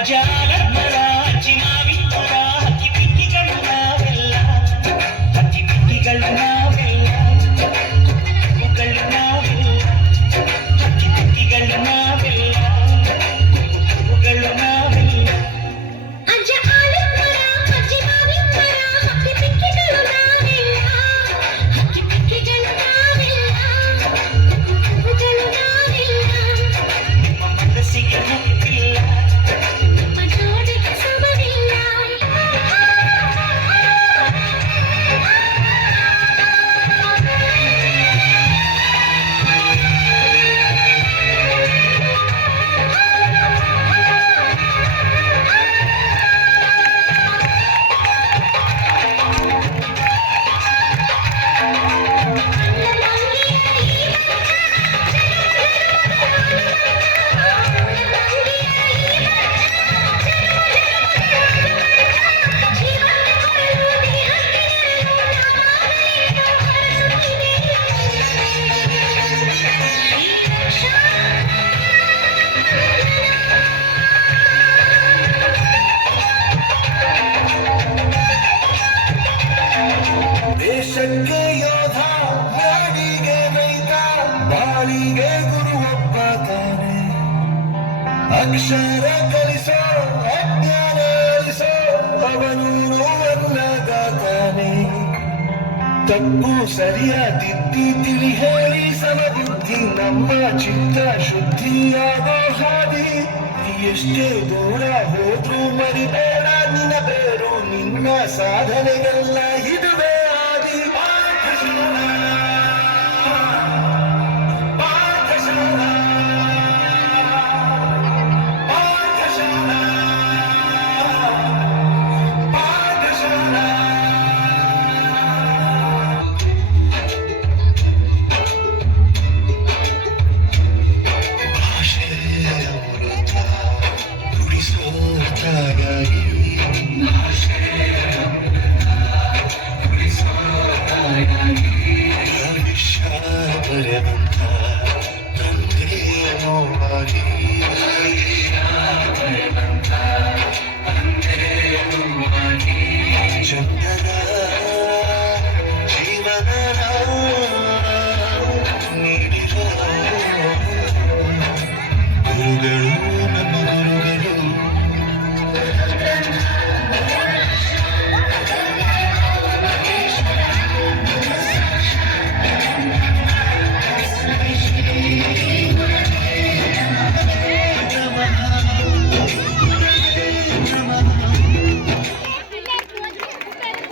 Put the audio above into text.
ಅಜಾಲದ ಮರ ಅಜ್ಜಿ ಮಾವಿನ ಮರ ಹಕ್ಕಿ ಪಿಕ್ಕಿಗಳು ನಾವೆಲ್ಲ ಹಕ್ಕಿ ಪಿಕ್ಕಿಗಳು ನಾವೆಲ್ಲ ಹೂಗಳು ನಾವೆಲ್ಲ ಹಕ್ಕಿ ಪಿಕ್ಕಿಗಳು ನಾವೆಲ್ಲ ಹೂಗಳು ನಾವೆಲ್ಲ ಅಜ್ಜ ಆಲದ ಮರ ಅಜ್ಜಿ ಮಾವಿನ ಮರ ಹಕ್ಕಿ ಪಿಕ್ಕಿಗಳು ನಾವೆಲ್ಲ ಹಕ್ಕಿ ಪಿಕ್ಕಿಗಳು ನಾವೆಲ್ಲ ಹೂಗಳು ನಾವೆಲ್ಲ ನಿಮ್ಮ ಮನಸ್ಸಿಗೆ ಮುಟ್ಟಿಲ್ಲ ನಮ್ಮ ಜೋಡಿಗೆ ಸಮವಿಲ್ಲ ದೇಶಕ್ಕೆ ಯೋಧ ನಾಡಿಗೆ ರೈತ ಬಾಳಿಗೆ ಗುರುವೊಬ್ಬ ತಾನೆ ಅಕ್ಷರ ಕಲಿಸೋ ಅಜ್ಞಾನ ಅಳಿಸೋ ಅವನೂರು ಅನ್ನದಾತಾನೆ ತಪ್ಪು ಸರಿಯ ತಿದ್ದಿ ತಿಳಿ ಹೇಳಿ ಸಮಬುದ್ಧಿ ನಮ್ಮ ಚಿತ್ತ ಶುದ್ಧಿಯಾಗೋ ಹಾದಿ ಎಷ್ಟೇ ದೂರ